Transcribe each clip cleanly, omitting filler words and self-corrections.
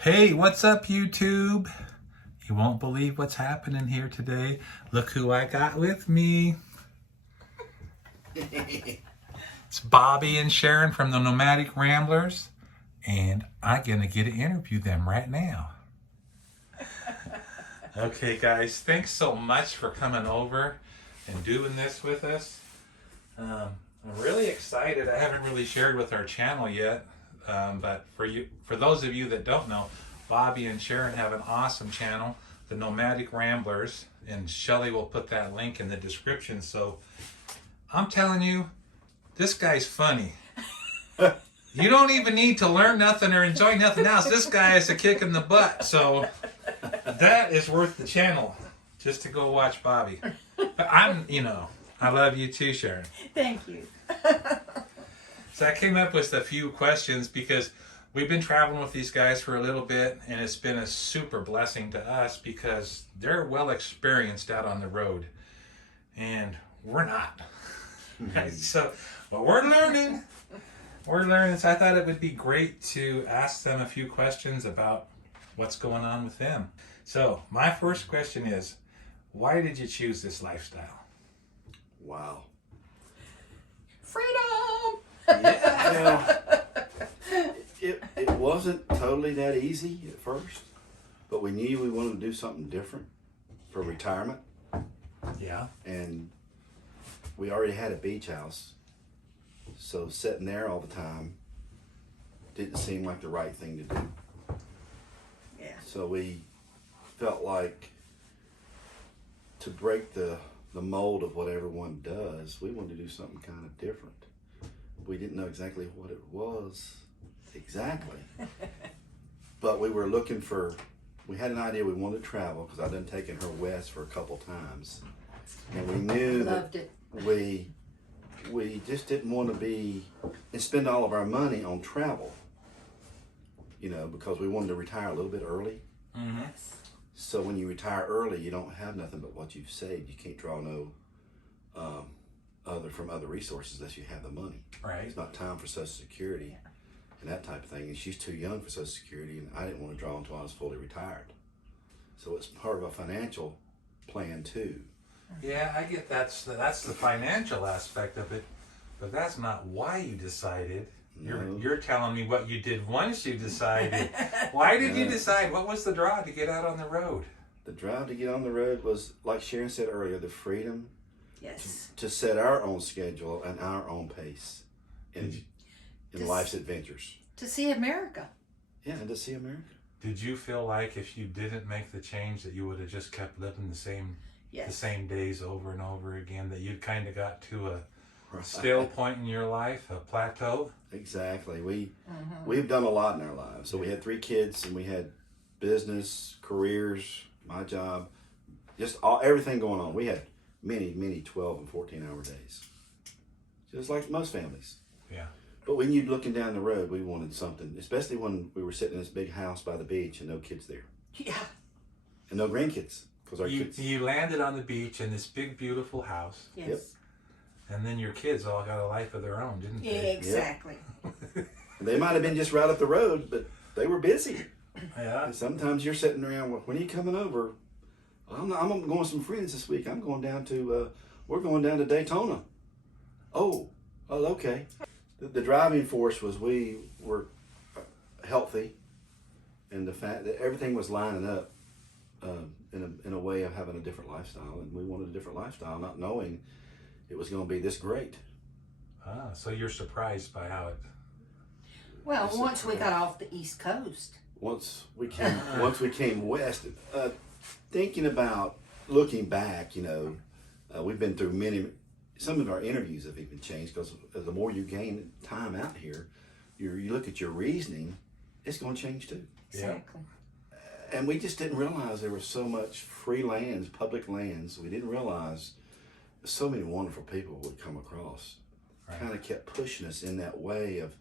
Hey, what's up, YouTube? You won't believe what's happening here today. Look who I got with me. It's Bobby and Sharon from the Nomadic Ramblers, and I'm going to get to interview them right now. Okay, guys, thanks so much for coming over and doing this with us. I'm really excited. I haven't really shared with our channel yet. But for those of you that don't know, Bobby and Sharon have an awesome channel, the Nomadic Ramblers, and Shelley will put that link in the description. So I'm telling you, this guy's funny. You don't even need to learn nothing or enjoy nothing else. This guy is a kick in the butt. So that is worth the channel, just to go watch Bobby. But I love you too, Sharon. Thank you. So I came up with a few questions because we've been traveling with these guys for a little bit, and it's been a super blessing to us because they're well experienced out on the road, and we're not. Right? So, but we're learning. We're learning. So I thought it would be great to ask them a few questions about what's going on with them. So my first question is, why did you choose this lifestyle? Wow. Freedom! Yeah, well, it wasn't totally that easy at first, but we knew we wanted to do something different for retirement, Yeah. and we already had a beach house, so sitting there all the time didn't seem like the right thing to do. Yeah. So we felt like to break the mold of what everyone does, we wanted to do something kind of different. We didn't know exactly what it was exactly, but we were looking for, we had an idea we wanted to travel because I'd done taken her west for a couple times, and we knew Loved that it. we just didn't want to be and spend all of our money on travel, because we wanted to retire a little bit early. Mm-hmm. Yes. So when you retire early, you don't have nothing but what you've saved. You can't draw no other resources unless you have the money. Right. It's not time for Social Security and that type of thing. And she's too young for Social Security, and I didn't want to draw until I was fully retired. So it's part of a financial plan too. Yeah, I get that's the financial aspect of it, but that's not why you decided. No. You're telling me what you did once you decided. Why did you Yeah. decide? What was the draw to get out on the road? The drive to get on the road was, like Sharon said earlier, the freedom Yes. to set our own schedule and our own pace in life's adventures. To see America. Yeah, and to see America. Did you feel like if you didn't make the change that you would have just kept living the same days over and over again, that you'd kind of got to a still point in your life, a plateau? Exactly. We've done a lot in our lives. So we had 3 kids, and we had business, careers, my job, just everything going on. We had many 12 and 14-hour days, just like most families. Yeah. But when you're looking down the road, we wanted something, especially when we were sitting in this big house by the beach and no kids there. Yeah. And no grandkids, because our kids. You landed on the beach in this big, beautiful house, Yes. Yep. and then your kids all got a life of their own, didn't Yeah, they? exactly. They might have been just right up the road, but they were busy. Yeah. And sometimes you're sitting around, when are you coming over? I'm going with some friends this week. I'm going down to, we're going down to Daytona. Oh, okay. The driving force was we were healthy, and the fact that everything was lining up in a way of having a different lifestyle, and we wanted a different lifestyle, not knowing it was going to be this great. Ah, so you're surprised by how it... Well, once we got off the East Coast. Once we came west, thinking about looking back, we've been through some of our interviews have even changed, because the more you gain time out here, you look at your reasoning, it's going to change too. Exactly. And we just didn't realize there was so much free lands, public lands. We didn't realize so many wonderful people would come across. Right. Kind of kept pushing us in that way of,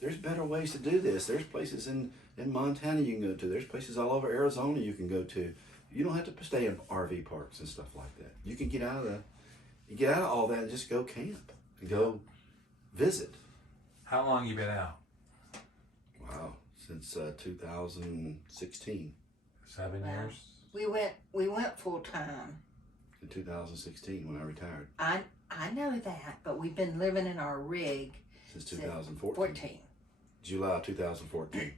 there's better ways to do this. There's places in Montana you can go to. There's places all over Arizona you can go to. You don't have to stay in RV parks and stuff like that. You can get out of all that and just go camp and go visit. How long you been out? Wow, since 2016. 7 Wow. years. We went full time. In 2016 when I retired. I know that, but we've been living in our rig Since 2014. 14. July 2014.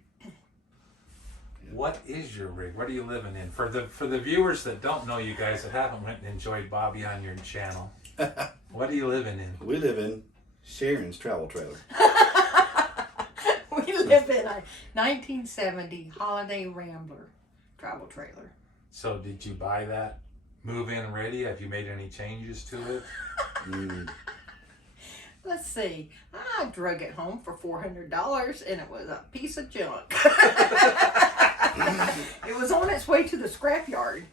What is your rig? What are you living in? For the viewers that don't know you guys that haven't went and enjoyed Bobby on your channel, what are you living in? We live in Sharon's travel trailer. We live in a 1970 Holiday Rambler travel trailer. So did you buy that move-in ready? Have you made any changes to it? Let's see. I drug it home for $400 and it was a piece of junk. It was on its way to the scrapyard.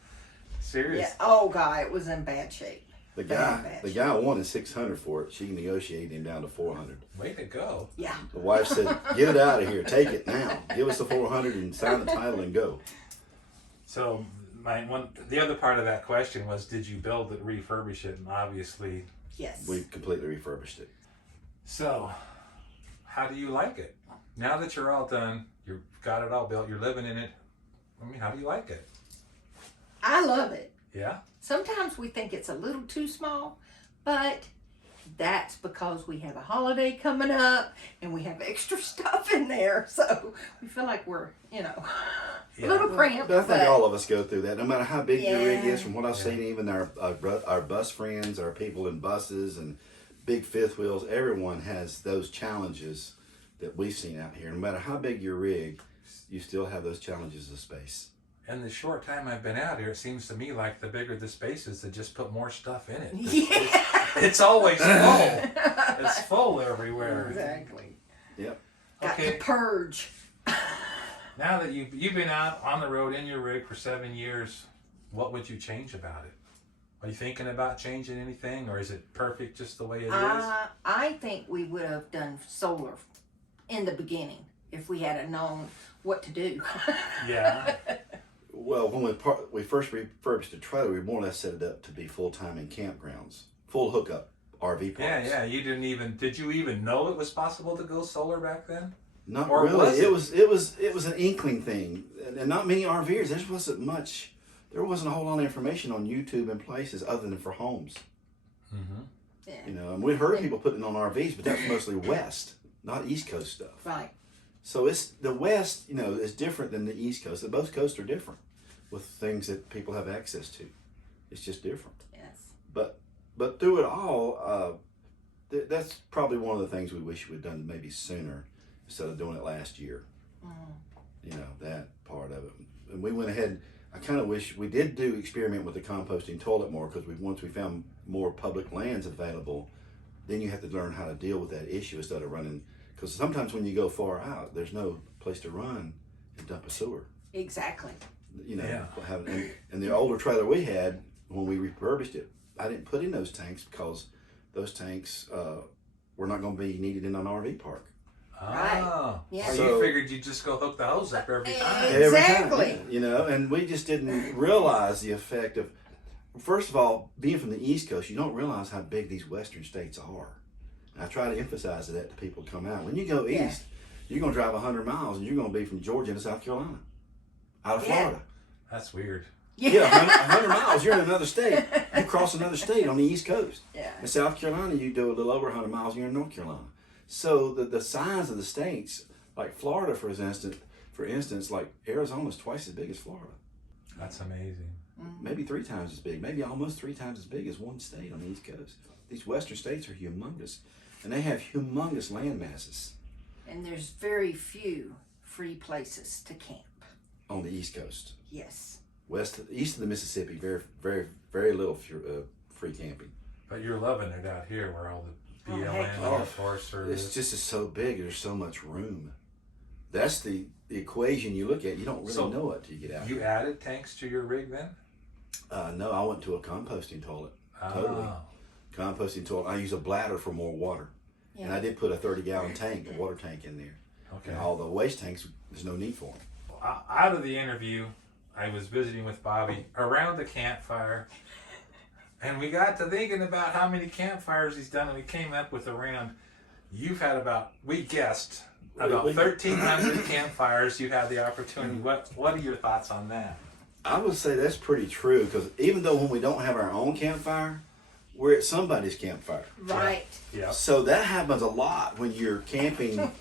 Serious? Yeah. Oh, God, it was in bad shape. The Bad guy wanted $600 for it. She negotiated him down to $400. Way to go. Yeah. The wife said, "Get it out of here. Take it now. Give us the $400 and sign the title and go." So the other part of that question was, did you build it, refurbish it? And obviously, Yes. We completely refurbished it. so how do you like it? Now that you're all done, you've got it all built, you're living in it. I mean, how do you like it? I love it. Yeah? Sometimes we think it's a little too small, but that's because we have a holiday coming up and we have extra stuff in there. So we feel like we're, a little cramped. But I think all of us go through that. No matter how big your rig Yeah. is, from what I've seen, even our bus friends, our people in buses and big fifth wheels, everyone has those challenges that we've seen out here. No matter how big your rig, you still have those challenges of space. And the short time I've been out here, it seems to me like the bigger the space is, to just put more stuff in it. Yeah. It's always full. It's full everywhere. Exactly. Yep. Got Okay. to purge. Now that you've been out on the road in your rig for 7 years, what would you change about it? Are you thinking about changing anything, or is it perfect just the way it is? I think we would have done solar in the beginning if we had known what to do. Yeah. Well, when we first refurbished the trailer, we more or less set it up to be full-time in campgrounds. Full hookup RV parks. Yeah. Did you even know it was possible to go solar back then? Not Or really. was It was an inkling thing, and not many RVers. There wasn't much. There wasn't a whole lot of information on YouTube and places other than for homes. Mm-hmm. Yeah. And we heard people putting it on RVs, but that's mostly West, not East Coast stuff. Right. So it's the West, is different than the East Coast. Both coasts are different with things that people have access to. It's just different. Yes. But through it all, that's probably one of the things we wish we'd done maybe sooner instead of doing it last year. That part of it. And we went ahead. I kind of wish we did experiment with the composting toilet more, because once we found more public lands available, then you have to learn how to deal with that issue instead of running. Because sometimes when you go far out, there's no place to run and dump a sewer. Exactly. Yeah. And the older trailer we had, when we refurbished it, I didn't put in those tanks because those tanks were not going to be needed in an RV park. Right. Oh. Yeah. So you figured you'd just go hook the hose up every time. Exactly. Every time, and we just didn't realize the effect of, first of all, being from the East Coast, you don't realize how big these western states are. And I try to emphasize that to people who come out. When you go east, you're going to drive 100 miles and you're going to be from Georgia to South Carolina, out of Florida. That's weird. Yeah, 100 miles, you're in another state. You cross another state on the East Coast. Yeah. In South Carolina, you do a little over 100 miles, you're in North Carolina. So the size of the states, like Florida, for instance, like Arizona's twice as big as Florida. That's amazing. Maybe 3 times as big, maybe almost 3 times as big as one state on the East Coast. These western states are humongous, and they have humongous land masses And there's very few free places to camp. on the East Coast. Yes. East of the Mississippi, very, very, very little free camping. But you're loving it out here where all the Oh, BLM heck and yeah. the Forest Service. It's just so big. There's so much room. That's the equation you look at. You don't really know it till you get out. You added tanks to your rig then? No, I went to a composting toilet. Totally. Oh. Composting toilet. I use a bladder for more water. Yeah. And I did put a 30-gallon tank, a water tank in there. Okay. And all the waste tanks, there's no need for them. Out of the interview, I was visiting with Bobby around the campfire, and we got to thinking about how many campfires he's done, and we came up with around, we guessed about 1,300 campfires. You have the opportunity. What are your thoughts on that? I would say that's pretty true, because even though when we don't have our own campfire, we're at somebody's campfire. Right. Yeah. So that happens a lot when you're camping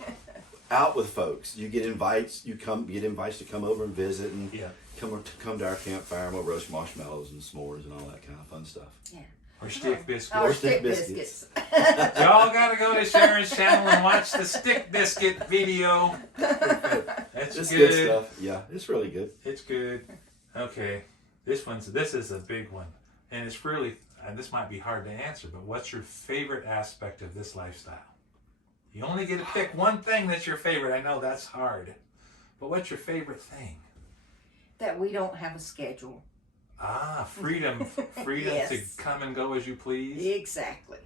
out with folks. You get invites. You get invites to come over and visit and come to our campfire, and we'll roast marshmallows and s'mores and all that kind of fun stuff. Yeah. Or stick biscuits. Or stick stick biscuits. Y'all gotta go to Sharon's channel and watch the stick biscuit video. That's It's good. good stuff. Yeah, it's really good. It's good. Okay, this is a big one, and it's really, and this might be hard to answer, but what's your favorite aspect of this lifestyle? You only get to pick one thing that's your favorite. I know that's hard, but what's your favorite thing? That we don't have a schedule. Freedom Yes. to come and go as you please. Exactly.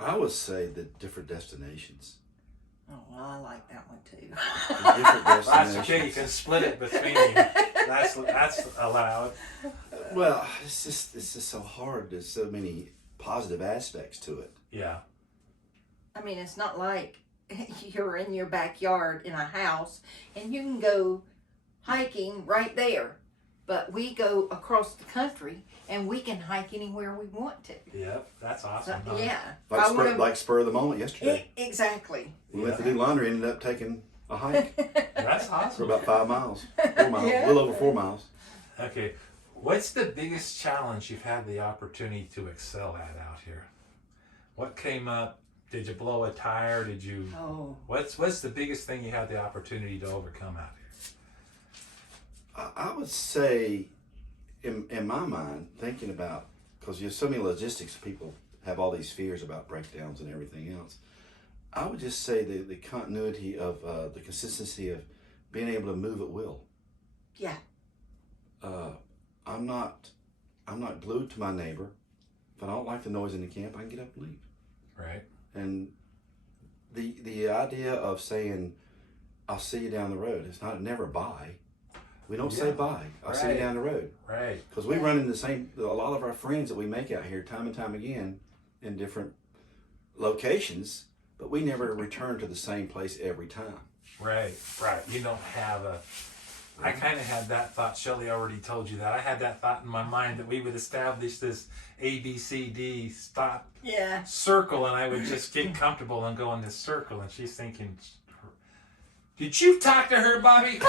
I would say the different destinations. Oh, well, I like that one too. The different That's destinations. okay. You can split it between you. That's allowed. Well, it's just so hard. There's so many positive aspects to it. Yeah. I mean, it's not like you're in your backyard in a house and you can go hiking right there. But we go across the country and we can hike anywhere we want to. Yep. That's So, awesome. Huh? yeah. Like spur of the moment yesterday. Exactly. We went to do laundry, ended up taking a hike That's for awesome. about 5 miles. 4 miles. Yeah. A little over 4 miles. Okay. What's the biggest challenge you've had the opportunity to excel at out here? What came up? Did you blow a tire? Did you? Oh. What's the biggest thing you had the opportunity to overcome out here? I would say, in my mind, thinking about, because there's so many logistics, people have all these fears about breakdowns and everything else. I would just say the continuity of the consistency of being able to move at will. Yeah. I'm not glued to my neighbor. If I don't like the noise in the camp, I can get up and leave. Right. And the idea of saying, "I'll see you down the road," it's never bye. We don't say bye. I'll see you down the road. Right. Because we run into a lot of our friends that we make out here time and time again in different locations, but we never return to the same place every time. Right. Right. You don't have a. I kind of had that thought. Shelley already told you that. I had that thought in my mind that we would establish this ABCD stop circle, and I would just get comfortable and go in this circle. And she's thinking, "Did you talk to her, Bobby?"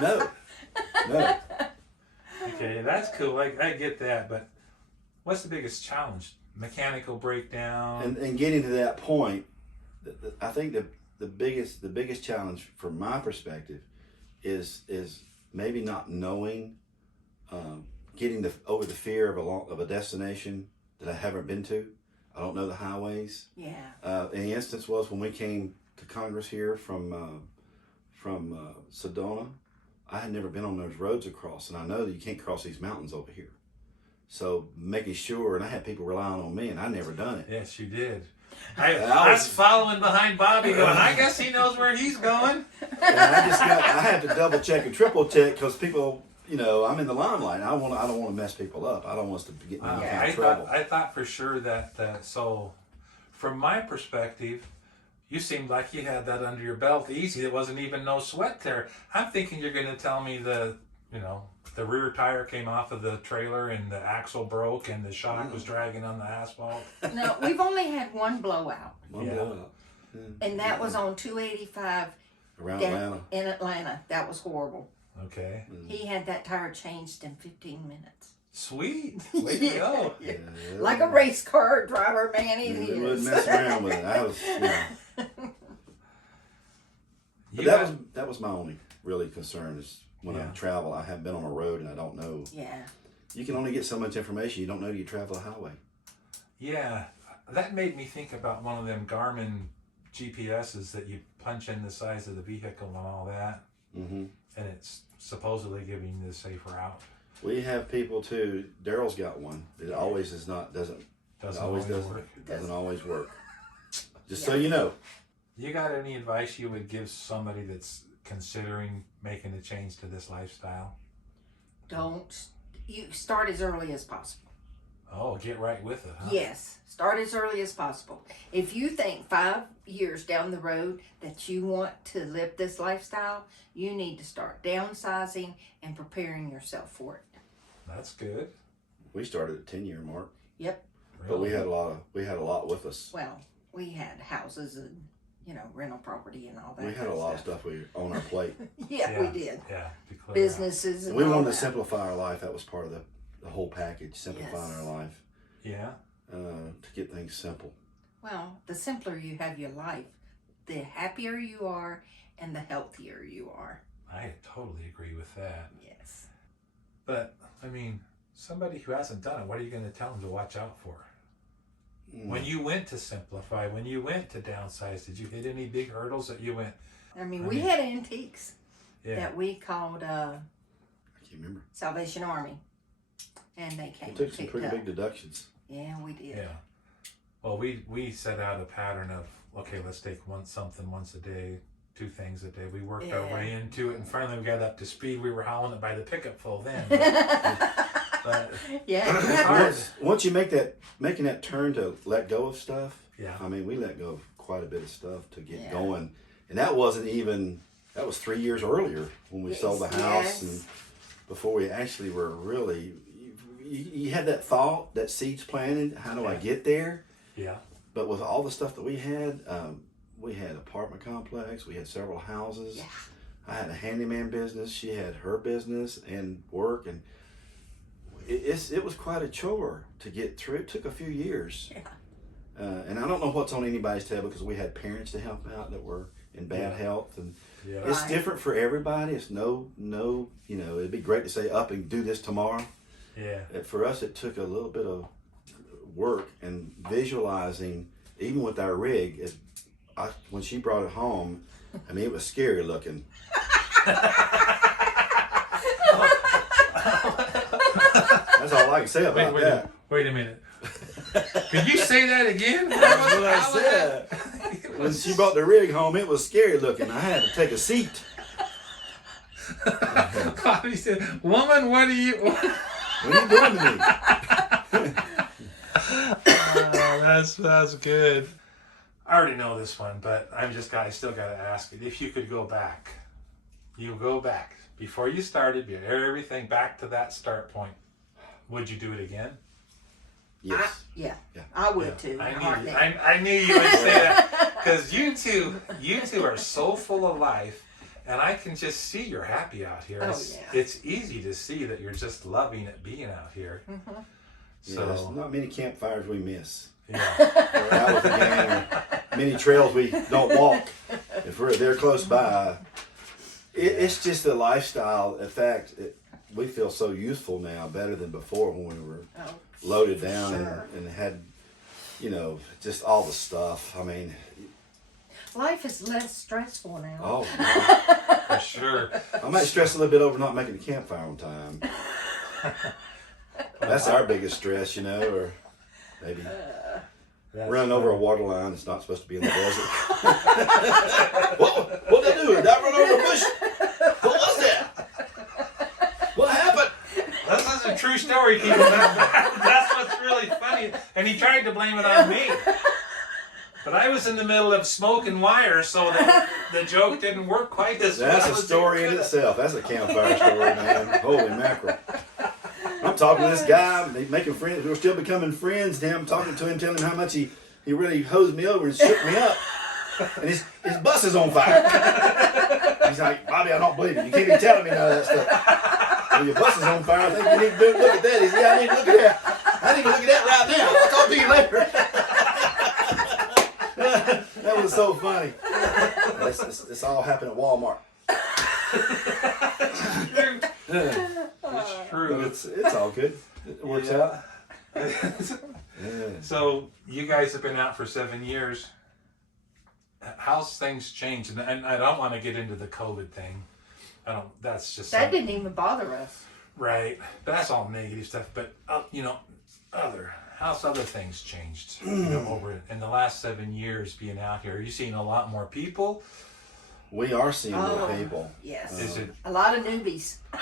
No. Okay, that's cool. I get that, but what's the biggest challenge? Mechanical breakdown. And getting to that point, I think the biggest challenge from my perspective is maybe not knowing, getting over the fear of a destination that I haven't been to. I don't know the highways. Yeah. And the instance was when we came to Congress here from Sedona. I had never been on those roads across, and I know that you can't cross these mountains over here. So making sure, and I had people relying on me, and I never done it. Yes, you did. I was following behind Bobby going, I guess he knows where he's going. And I had to double check and triple check because people, I'm in the limelight. I don't want to mess people up. I don't want us to get in any kind of trouble. I thought for sure that so from my perspective, you seemed like you had that under your belt easy. There wasn't even no sweat there. I'm thinking you're going to tell me the rear tire came off of the trailer and the axle broke and the shock was dragging on the asphalt. No, we've only had one blowout. Blowout. And that was on 285 around Atlanta. In Atlanta. That was horrible. Okay. He had that tire changed in 15 minutes. Sweet. Way to go. Yeah. Like a race car driver, man. He He is. wouldn't mess around with it. I was, But that was my only really concern is when I travel. I haven't been on a road and I don't know. Yeah. You can only get so much information. You don't know you travel a highway. Yeah, that made me think about one of them Garmin GPSs that you punch in the size of the vehicle and all that, Mm-hmm. and it's supposedly giving you the safe route. We have people too. Daryl's got one. It always doesn't always work. Doesn't always work. Just so you know. You got any advice you would give somebody that's considering making a change to this lifestyle? You start as early as possible. Oh, get right with it, huh? Yes, start as early as possible. If you think 5 years down the road that you want to live this lifestyle, you need to start downsizing and preparing yourself for it. That's good. We started at 10-year mark, Yep. but we had a lot with us. Well, we had houses and, you know, rental property and all that. We had a lot of stuff on our plate. Yeah, we did. Yeah. to clear out. Businesses and We all wanted that. to simplify our life. That was part of the whole package, simplifying Yes. our life Yeah. to get things simple. Well, the simpler you have your life, the happier you are and the healthier you are. I totally agree with that. Yes. But, I mean, somebody who hasn't done it, what are you going to tell them to watch out for? When you went to simplify, when you went to downsize, did you hit any big hurdles that you went? We had antiques Yeah. that we called I can't remember. Salvation Army. And they came We took and some picked pretty up. big deductions. Yeah, we did. Yeah. Well, we set out a pattern of, okay, let's take something once a day, 2 things a day. We worked our way into it, and finally we got up to speed. We were hauling it by the pickup full then. But Yeah. it's hard. Once you making that turn to let go of stuff. Yeah. I mean, we let go of quite a bit of stuff to get Yeah. going, and that was 3 years earlier when we Yes, sold the house, and before we actually were really. You had that thought, that seeds planted. How do I get there? Yeah. But with all the stuff that we had apartment complex. We had several houses. Yeah. I had a handyman business. She had her business and work, and it was quite a chore to get through. It took a few years. Yeah. And I don't know what's on anybody's table because we had parents to help out that were in bad health, and it's Right. different for everybody. It's no, it'd be great to say up and do this tomorrow. Yeah. For us, it took a little bit of work and visualizing, even with our rig. When she brought it home, I mean, it was scary looking. That's all I can say about that. Wait a minute. Could you say that again? That's what I said. When she brought the rig home, it was scary looking. I had to take a seat. He said, "Woman, what are you?" What are you doing to me? Oh, that's good. I already know this one, but I still got to ask it. If you could go back, before you started, everything back to that start point. Would you do it again? Yes. Yeah. I would too. I knew you would say that because you two are so full of life, and I can just see you're happy out here. It's easy to see that you're just loving it being out here. Mm-hmm. So there's not many campfires we miss. Yeah. Or out with the gang, or many trails we don't walk. If they're close by, it's just a lifestyle. In fact, we feel so youthful now, better than before when we were loaded down and had, just all the stuff. I mean, life is less stressful now. oh, wow. For sure. I might stress a little bit over not making the campfire on time. That's our biggest stress, or maybe running over a water line that's not supposed to be in the desert. What'd I do? Did I run over a bush? What was that? What happened? This is a true story, people. That's what's really funny. And he tried to blame it on me. But I was in the middle of smoking wire, so the joke didn't work quite as well. That's a story in itself. That's a campfire story, man. Holy mackerel. I'm talking to this guy, making friends. We're still becoming friends. I'm talking to him, telling him how much he really hosed me over and shook me up. And his bus is on fire. He's like, Bobby, I don't believe it. You can't be telling me none of that stuff. Well, your bus is on fire. I think you need to look at that. He said, yeah, I need to look at that. I need to look at that right now. I'll talk to you later. That was so funny. This all happened at Walmart. It's true. But it's all good. It works out. So you guys have been out for 7 years. How's things changed? And I don't want to get into the COVID thing. That's just That didn't even bother us. right. But that's all negative stuff. But how's other things changed? Over in the last 7 years being out here, are you seeing a lot more people? We are seeing more people. Yes. Is it a lot of newbies? a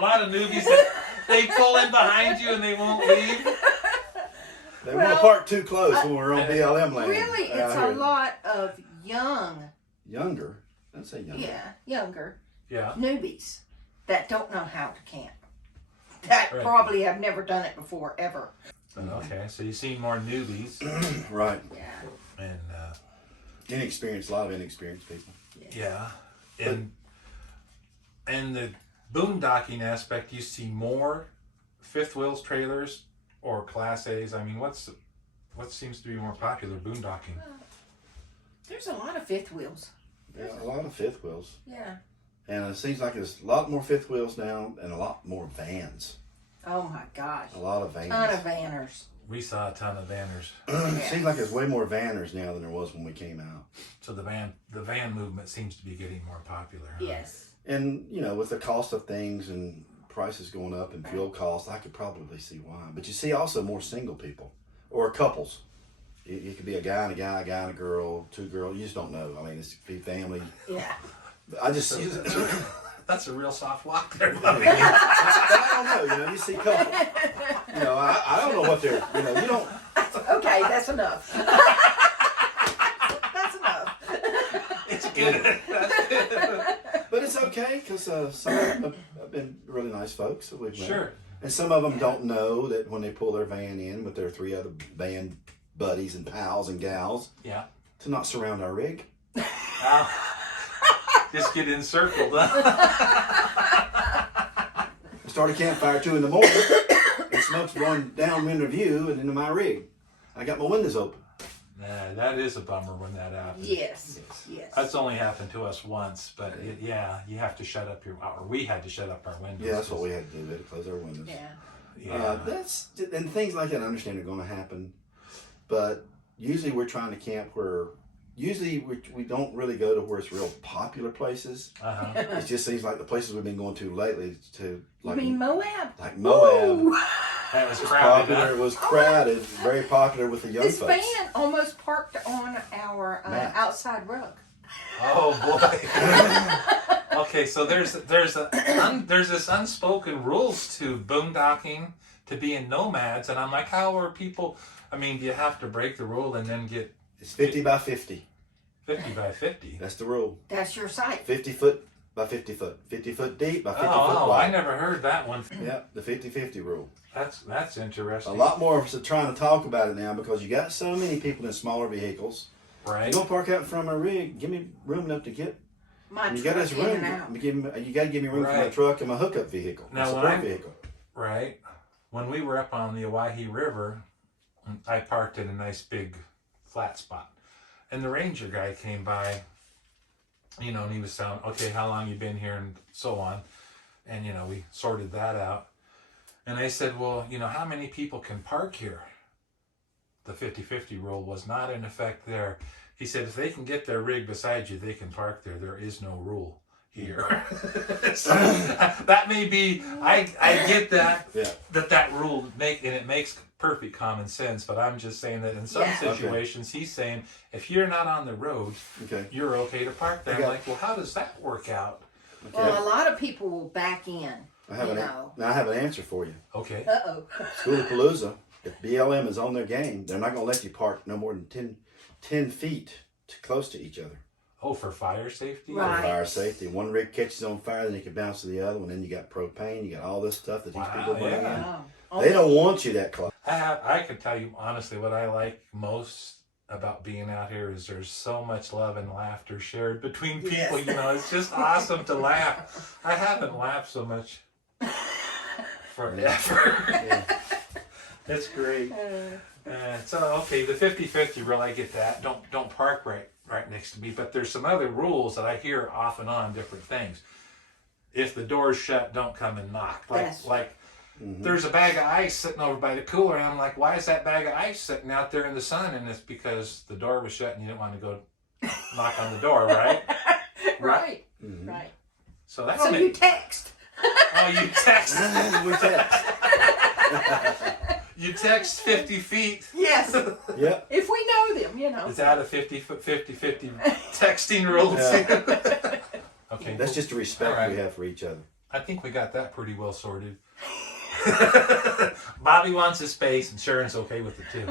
lot of newbies They pull in behind you and they won't leave. They want to park too close when we're on BLM land. Really, it's a lot of younger. I'd say younger. Yeah, younger. Yeah. Newbies that don't know how to camp. That probably have never done it before, ever. Okay, so you see more newbies. Right. Yeah. And Inexperienced, a lot of inexperienced people. yeah. And the boondocking aspect, you see more fifth wheels trailers or Class A's. I mean, what seems to be more popular, boondocking? There's a lot of fifth wheels. Yeah, a lot of fifth wheels. Yeah. And it seems like there's a lot more fifth wheels now and a lot more vans. Oh my gosh. A lot of vans. Ton of vanners. We saw a ton of vanners. It seems like there's way more vanners now than there was when we came out. So the van movement seems to be getting more popular. Huh? Yes. And, you know, with the cost of things and prices going up and fuel costs, I could probably see why. But you see also more single people or couples. It could be a guy and a guy, a guy and a girl, two girls. You just don't know. I mean, it's be family. Yeah. I just... That's a real soft walk there. But I don't know. You know, you see couples. You know, I don't know what they're... You know, you don't... Okay, that's enough. That's enough. It's good. That's good. But it's okay because some of them have been really nice folks that we've met. Sure. And some of them don't know that when they pull their van in with their 3 other band buddies and pals and gals, Yeah. to not surround our rig. Just get encircled. Start a campfire 2 in the morning, and smoke's blowing downwind of you and into my rig. I got my windows open. Nah, that is a bummer when that happens. Yes. That's only happened to us once, but you have to shut up or we had to shut up our windows. Yeah, that's what we had to do. We had to close our windows. Yeah. And things like that I understand are going to happen, but usually we're trying to camp where we don't really go to where it's real popular places. It just seems like the places we've been going to lately You mean Moab? Like Moab. Ooh. That was Popular. crowded. It was crowded. Very popular with the young This folks. van almost parked on our outside rug. Oh boy. Okay, so there's this unspoken rules to boondocking, to being nomads, and I'm like, how are people? I mean, do you have to break the rule and then get? It's 50 by 50. 50 by 50. That's the rule. That's your site. 50 foot by 50 foot. 50 foot deep by 50 foot Oh, wide. I never heard that one. Yeah, the 50-50 rule. That's interesting. A lot more of us are trying to talk about it now because you got so many people in smaller vehicles. Right. You don't park out in front of my rig. Give me room enough to get. My You truck got this in room. and out. You got to give me room for my Right. truck and my hookup vehicle. Now, my when support I- vehicle. Right. When we were up on the Owyhee River, I parked in a nice big flat spot. And the ranger guy came by, and he was telling, okay, how long you been here and so on. And, we sorted that out. And I said, well, how many people can park here? The 50-50 rule was not in effect there. He said, if they can get their rig beside you, they can park there. There is no rule here. So, that may be, I get that, Yeah. that rule it makes perfect common sense, but I'm just saying that in some situations, he's saying, if you're not on the road, Okay. you're okay to park there. Okay. I'm like, well, how does that work out? Okay. Well, a lot of people will back in. I have an answer for you. Okay. Uh-oh. Schoolie, if BLM is on their game, they're not going to let you park no more than 10 feet close to each other. Oh, for fire safety? Right. For fire safety. One rig catches on fire, then you can bounce to the other one. Then you got propane, you got all this stuff that these people bring in. Wow. They don't want you that close. I can tell you honestly what I like most about being out here is there's so much love and laughter shared between people. Yes. It's just awesome to laugh. I haven't laughed so much forever. Yeah. It's great. So okay, the 50-50 rule, I get that. Don't park right next to me. But there's some other rules that I hear off and on different things. If the door's shut, don't come and knock. Like there's a bag of ice sitting over by the cooler, and I'm like, why is that bag of ice sitting out there in the sun? And it's because the door was shut and you didn't want to go knock on the door, right? Right. Mhm. Right. So that's So you text. Oh, you text. We text. You text 50 feet. Yes. Yep. If we know them, It's out of 50-50 texting rules. Yeah. Okay. That's just the respect All right. we have for each other. I think we got that pretty well sorted. Bobby wants his space, and Sharon's okay with it too.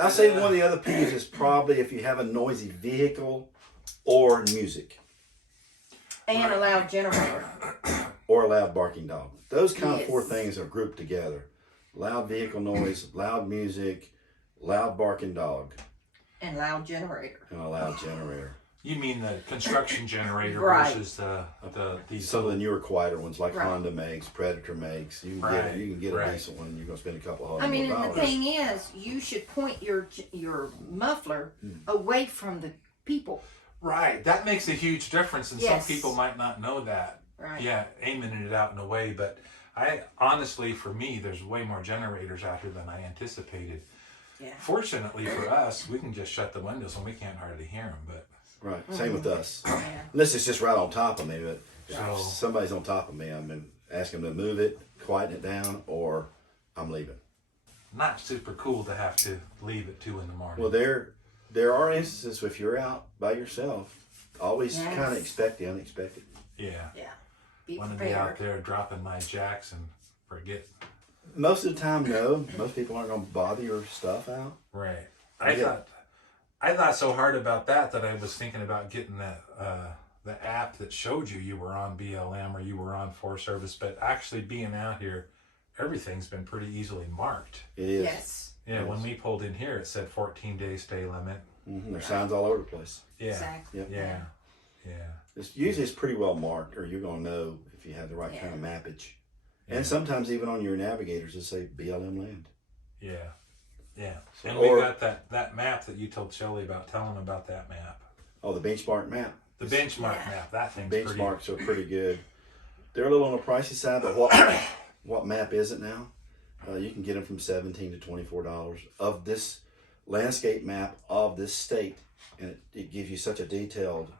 I'll say one of the other peeves is probably if you have a noisy vehicle or music. And a loud generator. Or a loud barking dog. Those kind of 4 Yes. things are grouped together. Loud vehicle noise, loud music, loud barking dog, And loud generator. and a loud generator. You mean the construction generator Right. versus these? Some of the newer, quieter ones like Right. Honda makes, Predator makes. You can Right, you can get a right. decent one. You're gonna spend a couple $100 I mean, and more the thing is, you should point your muffler away from the people. Right, that makes a huge difference, and Yes. some people might not know that. Right. Yeah, aiming it out in a way, but I honestly, for me, there's way more generators out here than I anticipated. Yeah. Fortunately for us, we can just shut the windows and we can't hardly hear them. But Right. Same with us. Yeah. Unless it's just right on top of me, but So- if somebody's on top of me, I'm gonna ask them to move it, quieten it down, or I'm leaving. not super cool to have to leave at 2 in the morning. Well, there are instances if you're out by yourself, always Yes. kind of expect the unexpected. yeah, Yeah. Be want to be out prepared. there dropping my jacks and forget. Most of the time, no. Most people aren't gonna bother your stuff out. Right. Yeah. I thought so hard about that I was thinking about getting the app that showed you were on BLM or you were on Forest Service, but actually being out here, everything's been pretty easily marked. It is. Yes. Yeah, Yes. when we pulled in here, it said 14-day stay limit. There's signs all over the place. Yeah, Exactly. Yep. yeah, yeah. Usually it's pretty well marked, or you're gonna know if you have the right kind of mappage. Yeah. And sometimes even on your navigators, it say BLM land. Yeah, yeah. So- And or- we got that map that you told Shelley about. Tell him about that map. Oh, the benchmark map. The benchmark Yeah. map. That thing's pretty. Benchmarks are pretty good. They're a little on the pricey side, but what map is it now? You can get them from $17 to $24 of this landscape map of this state, and it gives you such a detailed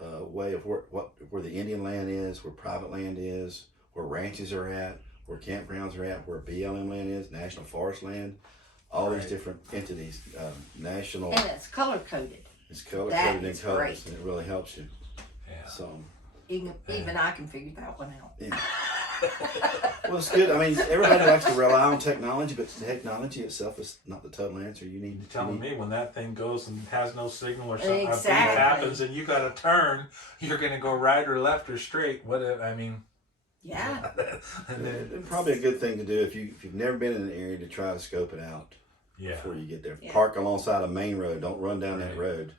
way of where the Indian land is, where private land is, where ranches are at, where campgrounds are at, where BLM land is, national forest land, all these Right. different entities, national. And it's color coded. It's color That coded in is colors, great. and it really helps you. Yeah. So. Even I can figure that one out. Yeah. Well, it's good. I mean, everybody likes to rely on technology, but the technology itself is not the total answer. You need. You're telling me when that thing goes and has no signal or something, a beep Exactly. happens and you got to turn, you're going to go right or left or straight. I mean, Yeah. and then, It's probably a good thing to do if you've never been in an area to try to scope it out yeah, before you get there. Yeah. Park alongside a main road. Don't run down that Right. road.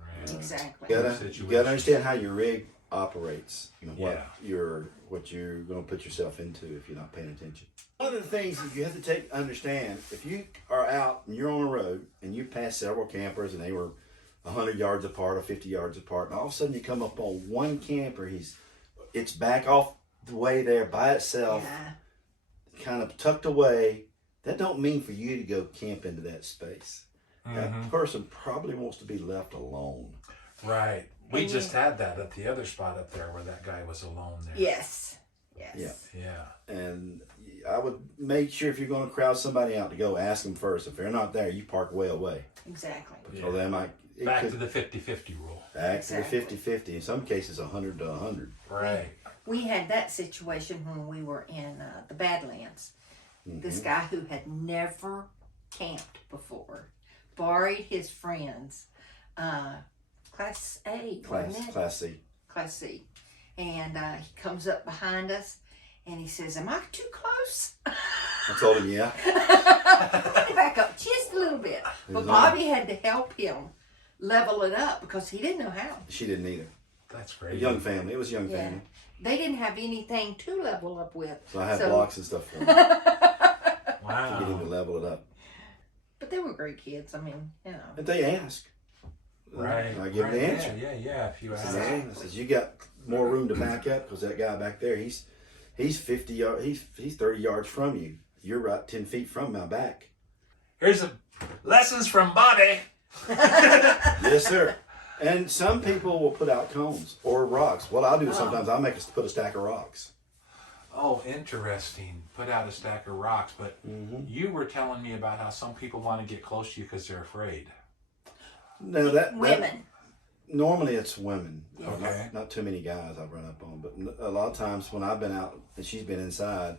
right. Exactly. You gotta Situation. understand how your rig operates. You know Yeah. what you're going to put yourself into if you're not paying attention. One of the things that you have to understand, if you are out and you're on a road and you pass several campers and they were 100 yards apart or 50 yards apart, and all of a sudden you come up on one camper, it's back off the way there by itself, Yeah. kind of tucked away. That don't mean for you to go camp into that space. Mhm. That person probably wants to be left alone. Right. We And just had that at the other spot up there where that guy was alone there. Yes. Yes. Yeah. Yeah. And I would make sure if you're going to crowd somebody out to go ask them first. If they're not there, you park way away. Exactly. Because they might. It Back could to the 50-50 rule. back Exactly. to the 50-50. In some cases, 100 to 100. Right. We had that situation when we were in the Badlands. This Mm-hmm. guy who had never camped before borrowed his friend's Class A, wasn't it? Class C. Class C. And he comes up behind us and he says, "Am I too close?" I told him, yeah. Back up just a little bit. But was Bobby had to help him level it up because he didn't know how. She didn't either. That's A great. young family. It was a young Yeah. family. They didn't have anything to level up with. So I had So- blocks and stuff for him to get him to Wow. level it up. But they were great kids. I mean, you know. But they ask. Right. I give right. them the answer. Yeah. If you I ask. says, you got more room to back up because that guy back there, he's 50 yards, he's 30 yards from you. You're right 10 feet from my back. Here's a lessons from Bobby. Yes, sir. And some people will put out cones or rocks. What I'll do is sometimes I'll make us put a stack of rocks. Oh, interesting. Put out a stack of rocks, but you were telling me about how some people want to get close to you because they're afraid. No, that Women. normally it's women. Okay. Not too many guys I've run up on, but a lot of times when I've been out and she's been inside,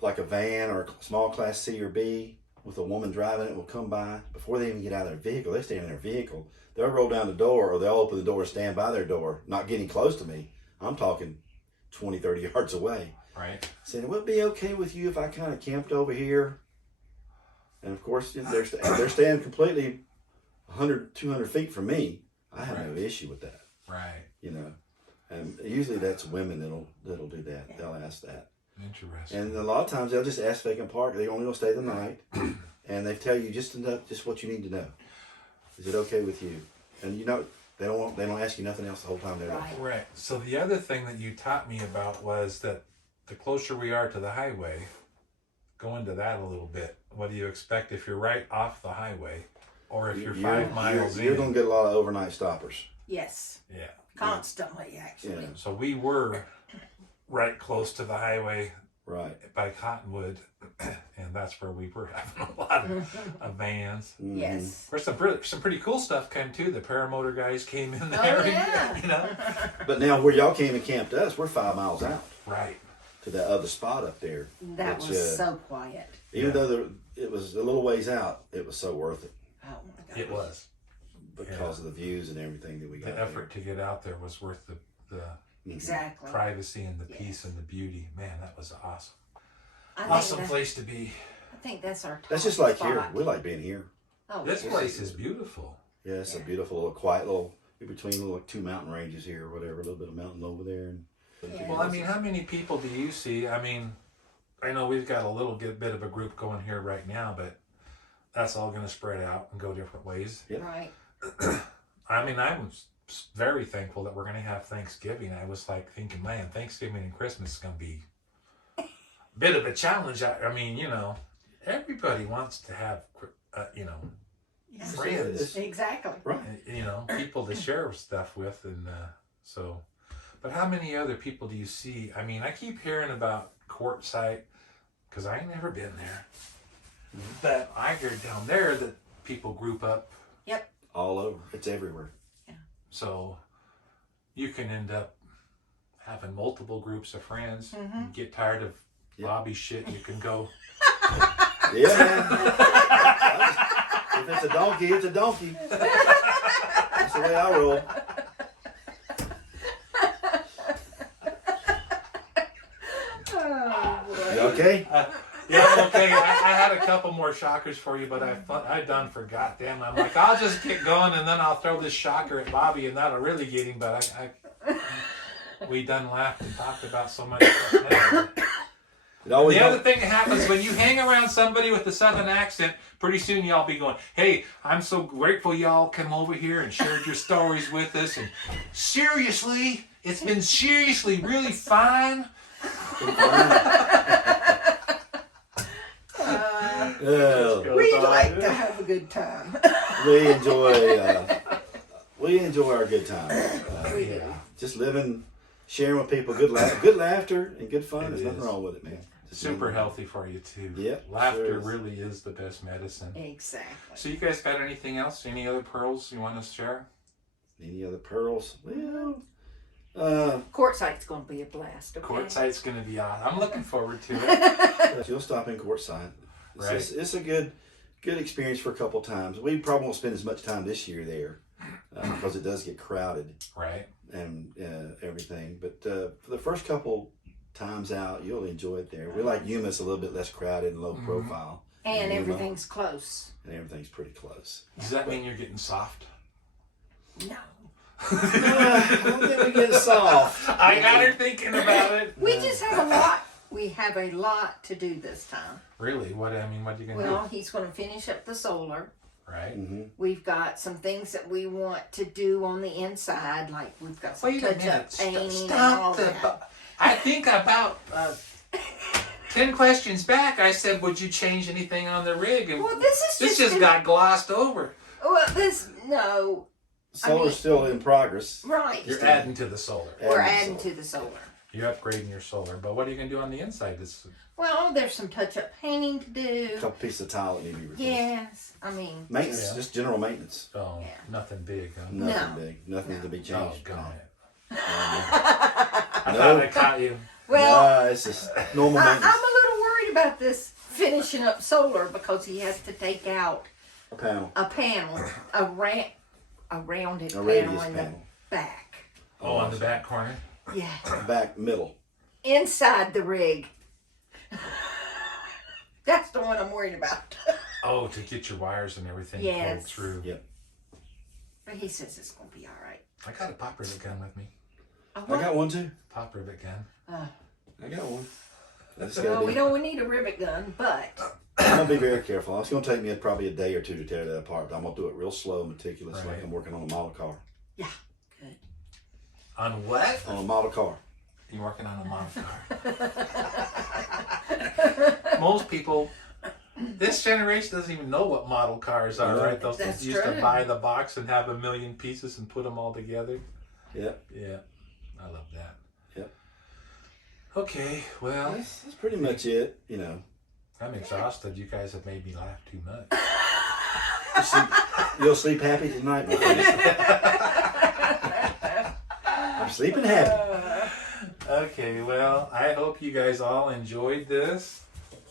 like a van or a small class C or B with a woman driving it will come by before they even get out of their vehicle. They stay in their vehicle. They'll roll down the door or they'll open the door and stand by their door, not getting close to me. I'm talking 20, 30 yards away. Right. Saying, would it be okay with you if I kind of camped over here? And of course, they're staying completely 100, 200 feet from me. I have no issue with that. Right. You know, and usually that's women that'll do that. They'll ask that. Interesting. And a lot of times they'll just ask if they can park. They only gonna stay the night, and they tell you just what you need to know. Is it okay with you? And you know they don't ask you nothing else the whole time they're there. Right. So the other thing that you taught me about was that the closer we are to the highway, go into that a little bit. What do you expect if you're right off the highway, or if you're 5 miles in? You're gonna get a lot of overnight stoppers. Yes. Yeah. Constantly, actually. Yeah. So we were right close to the highway, Right. by Cottonwood, and that's where we were having a lot of vans. Mm-hmm. Yes. Of course, some pretty cool stuff came too. The paramotor guys came in there. Oh, yeah. And, you know. But now where y'all came and camped us, we're 5 miles out Right. to that other spot up there. That which, was so quiet. Even though it was a little ways out, it was so worth it Oh my God. It was. because of the views and everything that we got. The effort to get out there was worth the Exactly. privacy and the peace and the beauty. Man, that was awesome. I think Awesome place to be. I think that's our top That's just like spot. here. We like being here. Oh, This yeah. place is beautiful. Yeah, it's a beautiful little quiet little in between little like 2 mountain ranges here or whatever. A little bit of mountain over there. And Yeah. Well, I mean, how many people do you see? I mean, I know we've got a little bit of a group going here right now, but that's all going to spread out and go different ways. Yep. Right. I mean, I'm very thankful that we're going to have Thanksgiving. I was like thinking, man, Thanksgiving and Christmas is going to be a bit of a challenge. I mean, you know, everybody wants to have, you know, Yeah. friends, Exactly. Right. you know, people to share stuff with. And so, but how many other people do you see? I mean, I keep hearing about Quartzsite because I ain't never been there. But I heard down there that people group up. Yep. All over. It's everywhere. So you can end up having multiple groups of friends. Mm-hmm. You get tired of Bobby's shit, you can go. Yeah, man. If it's a donkey, it's a donkey. That's the way I roll. Oh, boy. You okay? Yeah, I'm okay. I had a couple more shockers for you, but I done forgot them. I'm like, I'll just get going and then I'll throw this shocker at Bobby and that'll really get him. But we done laughed and talked about so much stuff now. The other thing that happens when you hang around somebody with a southern accent, pretty soon y'all be going, hey, I'm so grateful y'all come over here and shared your stories with us. And seriously, it's been seriously really fine. We like to have a good time. We enjoy our good time. Just living, sharing with people, good laughter and good fun. There's nothing wrong with it, man. Just Super healthy for you too. Yep, Laughter sure is. really is the best medicine. Exactly. So you guys got anything else? Any other pearls you want to share? Any other pearls? Well, Quartzsite's going to be a blast. Okay? Quartzsite's going to be on. I'm looking forward to it. you'll stop in Quartzsite. Right. It's a good experience for a couple times. We probably won't spend as much time this year there because it does get crowded Right. and everything. But for the first couple times out, you'll enjoy it there. We like Yuma, it's a little bit less crowded and low profile. And Yuma, everything's close. and everything's pretty close. Does that mean you're getting soft? No. I don't think we get soft. I got her thinking about it. We just have a lot. We have a lot to do this time. Really? What are you going to Well, he's going to finish up the solar. do? Right. Mm-hmm. We've got some things that we want to do on the inside, like we've got some Wait a touch-up minute. painting and all that. I think about 10 questions back, I said, would you change anything on the rig? And Well, this is just got glossed over. Well, no. Solar's still in progress. Right. You're adding to the solar. We're Adding adding to the solar. You're upgrading your solar. But what are you going to do on the inside? Well, there's some touch-up painting to do. A couple pieces of tile that need to be replaced. Yes. I mean, Maintenance, Yeah. just general maintenance. Oh, Yeah. nothing big, huh? Nothing No. big. Nothing to be Oh, changed. got it. No. I thought I caught you. well, No, it's just normal I'm maintenance. a about this finishing up solar because he has to take out A panel. a rounded A panel radius in panel. the back. Oh, on the back corner. Yeah, Back middle. inside the rig. That's the one I'm worried about. Oh, to get your wires and everything Yes. pulled through. Yep. But he says it's gonna be all right. I got a pop rivet gun with me. Oh, I got one too. Pop rivet gun. I got one. That's Well, gotta we be. don't need a rivet gun, but I'm gonna be very careful. It's gonna take me probably a day or two to tear that apart. But I'm gonna do it real slow, meticulous, like Right. I'm working on a model car. yeah, good. On what? On a model car. You're working on a model car. Most people, this generation doesn't even know what model cars are, Yeah. right? Those That's used to true. buy the box and have a million pieces and put them all together. Yep. Yeah, I love that. Yep. Okay, well, That's pretty much it. You know. I'm exhausted. You guys have made me laugh too much. You'll sleep happy tonight, my friend. I'm sleeping happy. Okay, well, I hope you guys all enjoyed this.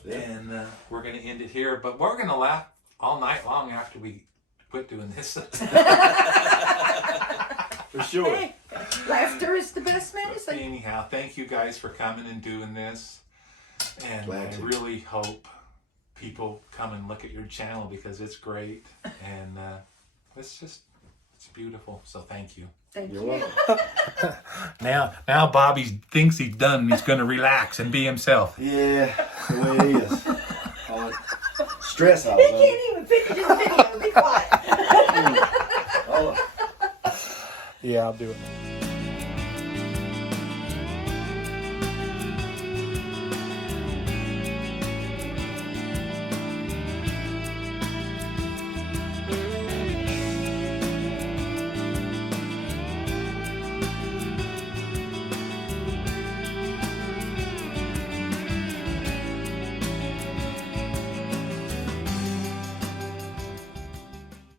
Yeah. And we're going to end it here. But we're going to laugh all night long after we quit doing this. For sure. Hey, laughter is the best medicine. Anyhow, thank you guys for coming and doing this. And Glad I to. really hope people come and look at your channel because it's great. And it's beautiful. So thank you. Thank You're you. welcome. Now Bobby thinks he's done and he's going to relax and be himself. Yeah, the way it is. All that stress out He of it. can't even finish his video. Be quiet. All Yeah, I'll do it.